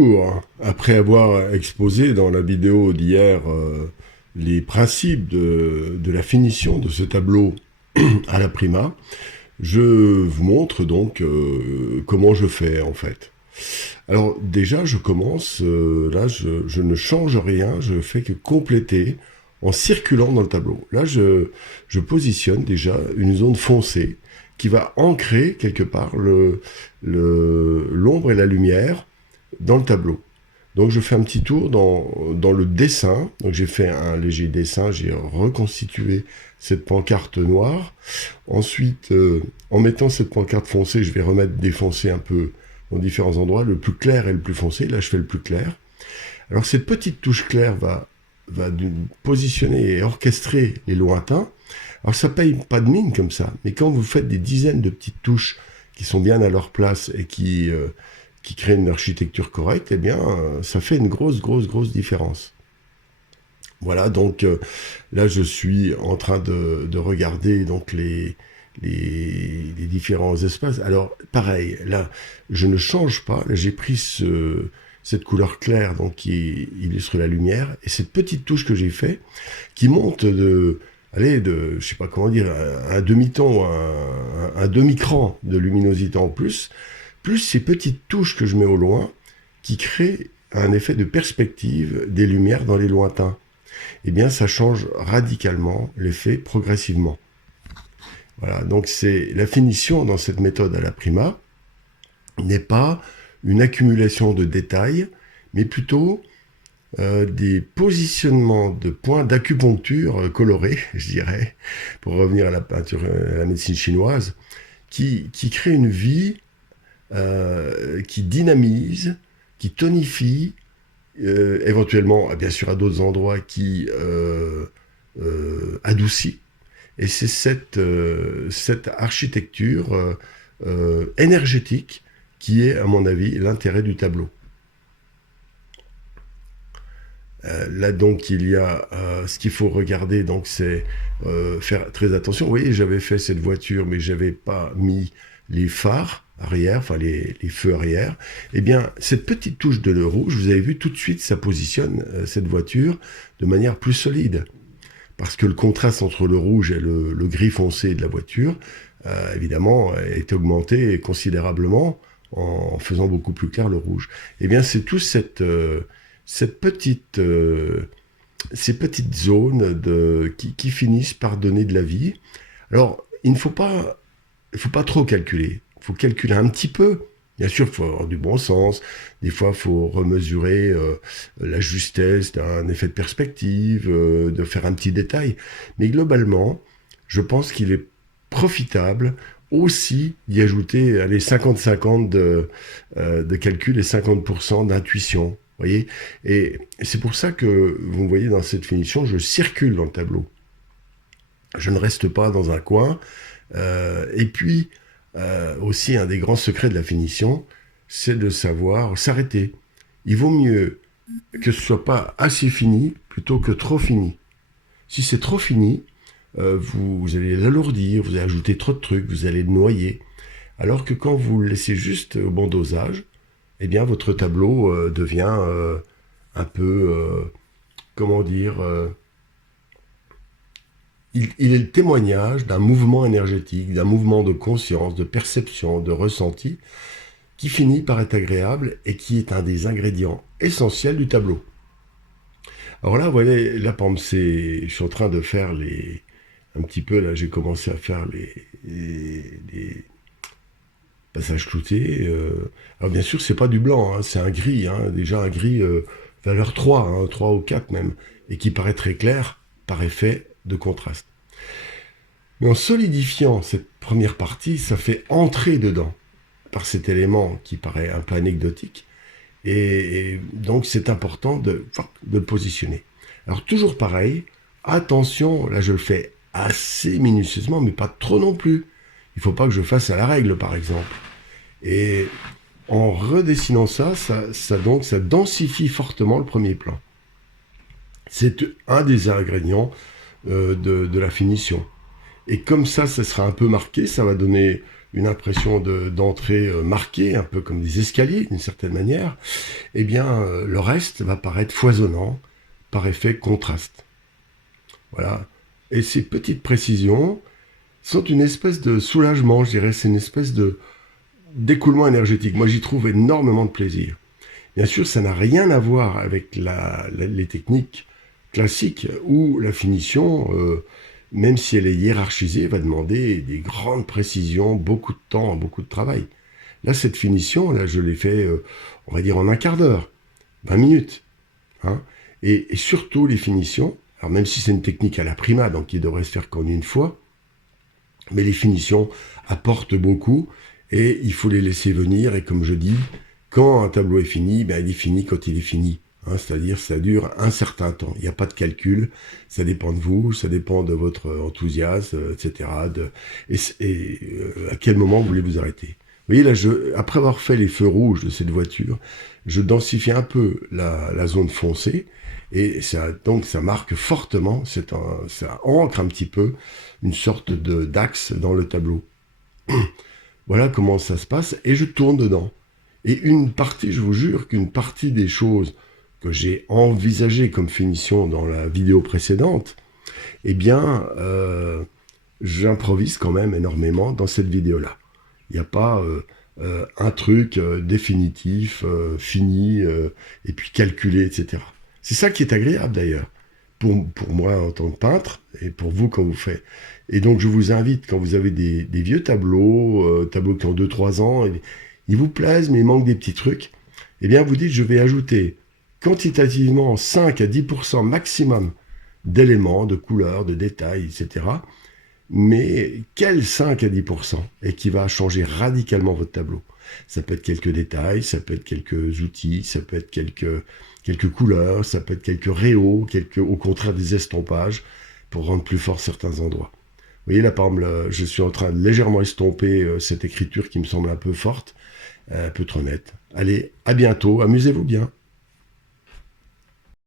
Bonjour. Après avoir exposé dans la vidéo d'hier les principes de la finition de ce tableau à la prima, je vous montre donc comment je fais en fait. Alors déjà, je commence, là je ne change rien, je fais que compléter en circulant dans le tableau. Là, je positionne déjà une zone foncée qui va ancrer quelque part l'ombre et la lumière dans le tableau. Donc je fais un petit tour dans le dessin. Donc j'ai fait un léger dessin, j'ai reconstitué cette pancarte noire. Ensuite, en mettant cette pancarte foncée, je vais remettre des foncés un peu dans différents endroits, le plus clair et le plus foncé. Là, je fais le plus clair. Alors cette petite touche claire va positionner et orchestrer les lointains. Alors ça paye pas de mine comme ça, mais quand vous faites des dizaines de petites touches qui sont bien à leur place et qui créent une architecture correcte, eh bien ça fait une grosse différence. Voilà, donc là je suis en train de regarder donc les différents espaces. Alors pareil, là je ne change pas, là j'ai pris cette couleur claire donc qui illustre la lumière, et cette petite touche que j'ai fait qui monte je sais pas comment dire, un demi-ton, un demi-cran de luminosité en plus ces petites touches que je mets au loin qui créent un effet de perspective des lumières dans les lointains. Eh bien, ça change radicalement l'effet progressivement. Voilà, donc c'est la finition dans cette méthode à la prima n'est pas une accumulation de détails, mais plutôt des positionnements de points d'acupuncture colorés, je dirais, pour revenir à la peinture, à la médecine chinoise, qui crée une vie, qui dynamise, qui tonifie, éventuellement, bien sûr, à d'autres endroits, qui adoucit. Et c'est cette architecture énergétique qui est, à mon avis, l'intérêt du tableau. Là donc il y a ce qu'il faut regarder, donc c'est faire très attention. Vous voyez, j'avais fait cette voiture, mais j'avais pas mis les phares arrière, enfin les feux arrière. Eh bien, cette petite touche de rouge, vous avez vu tout de suite, ça positionne cette voiture de manière plus solide. Parce que le contraste entre le rouge et le gris foncé de la voiture, évidemment, est augmenté considérablement en faisant beaucoup plus clair le rouge. Eh bien, c'est tout ces petites zones qui finissent par donner de la vie. Alors, il faut pas trop calculer. Il faut calculer un petit peu. Bien sûr, il faut avoir du bon sens. Des fois, il faut remesurer la justesse d'un effet de perspective, de faire un petit détail. Mais globalement, je pense qu'il est profitable aussi d'y ajouter les 50-50 de calcul et 50% d'intuition. Voyez, et c'est pour ça que vous me voyez dans cette finition, je circule dans le tableau. Je ne reste pas dans un coin. Et puis, aussi, un des grands secrets de la finition, c'est de savoir s'arrêter. Il vaut mieux que ce soit pas assez fini plutôt que trop fini. Si c'est trop fini, vous allez l'alourdir, vous allez ajouter trop de trucs, vous allez le noyer. Alors que quand vous le laissez juste au bon dosage, eh bien, votre tableau devient un peu, comment dire, il est le témoignage d'un mouvement énergétique, d'un mouvement de conscience, de perception, de ressenti, qui finit par être agréable et qui est un des ingrédients essentiels du tableau. Alors là, vous voyez, là, par exemple, je suis en train de faire un petit peu, là, j'ai commencé à faire les passages cloutés. Alors bien sûr, c'est pas du blanc, hein, c'est un gris, hein, déjà un gris valeur 3, hein, 3 ou 4 même, et qui paraît très clair par effet de contraste. Mais en solidifiant cette première partie, ça fait entrer dedans par cet élément qui paraît un peu anecdotique, et donc c'est important de le positionner. Alors toujours pareil, attention, là je le fais assez minutieusement, mais pas trop non plus. Il ne faut pas que je fasse à la règle, par exemple. Et en redessinant ça densifie fortement le premier plan. C'est un des ingrédients de la finition. Et comme ça sera un peu marqué, ça va donner une impression d'entrée marquée, un peu comme des escaliers, d'une certaine manière. eh bien, le reste va paraître foisonnant par effet contraste. Voilà. Et ces petites précisions sont une espèce de soulagement, je dirais, c'est une espèce d'écoulement énergétique. Moi, j'y trouve énormément de plaisir. Bien sûr, ça n'a rien à voir avec les techniques classiques où la finition, même si elle est hiérarchisée, va demander des grandes précisions, beaucoup de temps, beaucoup de travail. Là, cette finition, là, je l'ai fait, on va dire, en un quart d'heure, 20 minutes. Hein. Et surtout, les finitions, alors même si c'est une technique à la prima, donc qui devrait se faire qu'en une fois, mais les finitions apportent beaucoup et il faut les laisser venir. Et comme je dis, quand un tableau est fini, ben il est fini quand il est fini. Hein, c'est-à-dire ça dure un certain temps. Il n'y a pas de calcul, ça dépend de vous, ça dépend de votre enthousiasme, etc. À quel moment vous voulez vous arrêter. Vous voyez, là, après avoir fait les feux rouges de cette voiture, je densifie un peu la zone foncée, et donc ça marque fortement, ça ancre un petit peu une sorte d'axe dans le tableau. Voilà comment ça se passe, et je tourne dedans. Et une partie, je vous jure qu'une partie des choses que j'ai envisagées comme finition dans la vidéo précédente, eh bien, j'improvise quand même énormément dans cette vidéo-là. Il n'y a pas un truc définitif, fini, et puis calculé, etc. C'est ça qui est agréable d'ailleurs, pour moi en tant que peintre, et pour vous quand vous faites. Et donc je vous invite, quand vous avez des vieux tableaux, tableaux qui ont 2-3 ans, ils vous plaisent, mais il manque des petits trucs, eh bien vous dites, je vais ajouter quantitativement 5 à 10% maximum d'éléments, de couleurs, de détails, etc. Mais quel 5 à 10% et qui va changer radicalement votre tableau. Ça peut être quelques détails, ça peut être quelques outils, ça peut être quelques couleurs, ça peut être quelques réaux, au contraire des estompages pour rendre plus fort certains endroits. Vous voyez là, par exemple, je suis en train de légèrement estomper cette écriture qui me semble un peu forte, un peu trop nette. Allez, à bientôt, amusez-vous bien.